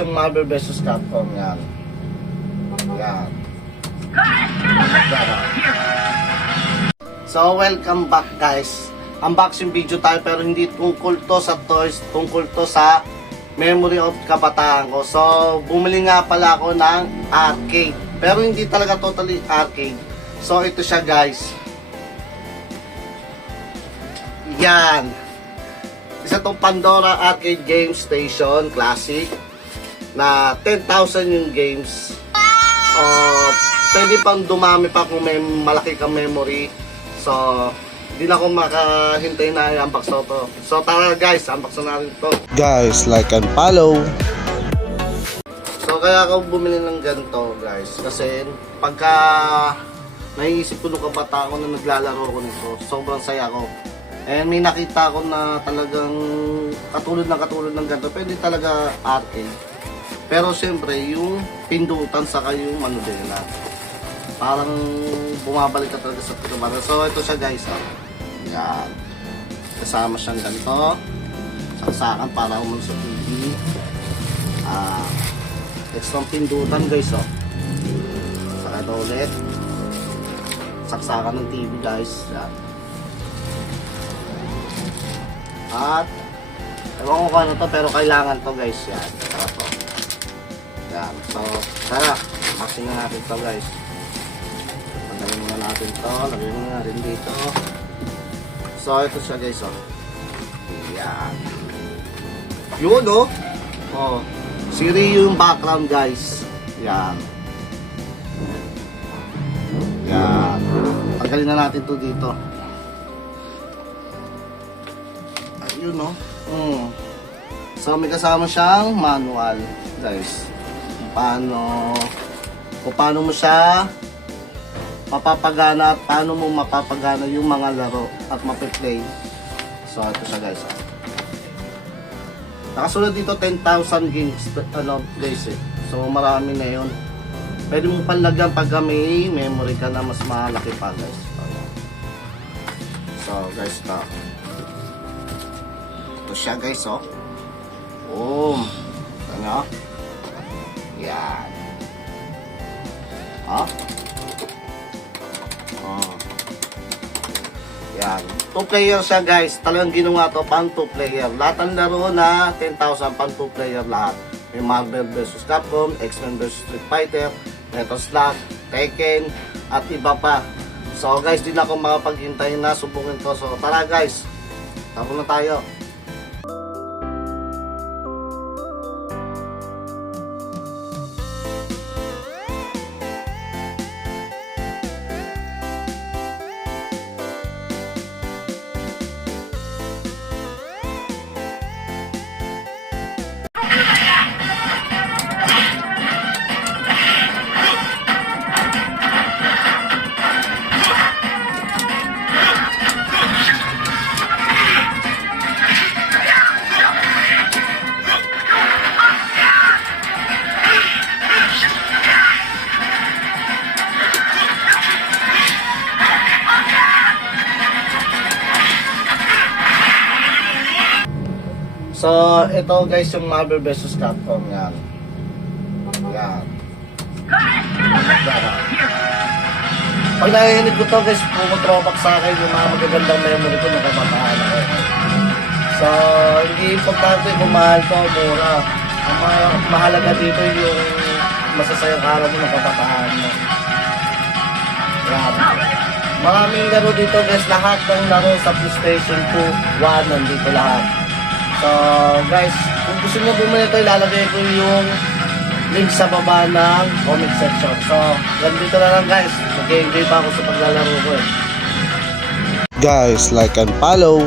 yung Marvel vs. Capcom. Yan. Yan. So, welcome back guys. Unboxing video tayo pero hindi tungkol to sa toys, tungkol to sa memory of kabataan ko. So, bumili nga pala ako ng arcade. Pero hindi talaga totally arcade. So, ito siya guys. Yan. Isa tong Pandora Arcade Game Station Classic na 10,000 yung games. Pwede pang dumami pa kung may malaki kang memory. So, hindi na ako makahintay na i-unbox to. So, tara guys, unbox na natin to. Guys, like and follow. So, kaya ako bumili ng ganito guys. Kasi pagka naiisip ko nung kabataan ko na naglalaro ko nito, sobrang saya ko. And may nakita ko na talagang katulad ng ganito, pwede talaga arcade. Pero siyempre, yung pindutan saka yung manubela, parang bumabalik ka talaga sa pinubara. So, ito siya guys. Yan. Kasama siyang ganito. Saksakan para umano sa TV. Extra pindutan guys. Saka ito ulit. Saksakan ng TV guys. Yan. At ewan ko kung ano to, pero kailangan to guys. Yan. Tara to. Yan. So, tara. Maxing na natin to guys. Lagyan muna natin to. Lagyan muna natin dito. So, ito siya guys. Yan. Yun si Ryu yung background guys. Yan. Yan. Tanggalin na natin to dito. Ayun So may kasama siyang manual guys. Kung paano mo siya mapapagana at paano mo mapapagana yung mga laro at mape-play. So ito siya guys. Nakasunod dito 10,000 games guys So marami na yun. Pwede mo panlagyan pag may memory ka na mas malaki pa guys. So guys ito siya guys ano? Yan. Yan. 2 player siya guys. Talagang ginawa to pang 2 player. Lahat ng laro na 10,000 pang 2 player lahat. May Marvel vs. Capcom, X-Men vs. Street Fighter, Metal Slug, Tekken, at iba pa. So guys, di na ako makapaghintay na subukin to. So tara guys. Tapos na tayo. So, ito guys yung Marvel vs. Capcom. Yan. Yan. Pag naihinig ko to guys, pumatrobak sa akin yung mga magagandang memory ko ng kabataan ako. So, hindi importante kung mahal to o mura. Ang mahalaga dito yung masasayang araw mo ng kabataan mo. Yan. Maraming laro dito guys. Lahat ng laro sa PlayStation 2, 1, nandito lahat. So guys, kung gusto nyo bumili ito, ilalagay ko yung link sa baba ng comment section. So, dito na lang guys. Mag-enjoy pa ako sa paglalaro ko Guys, like and follow.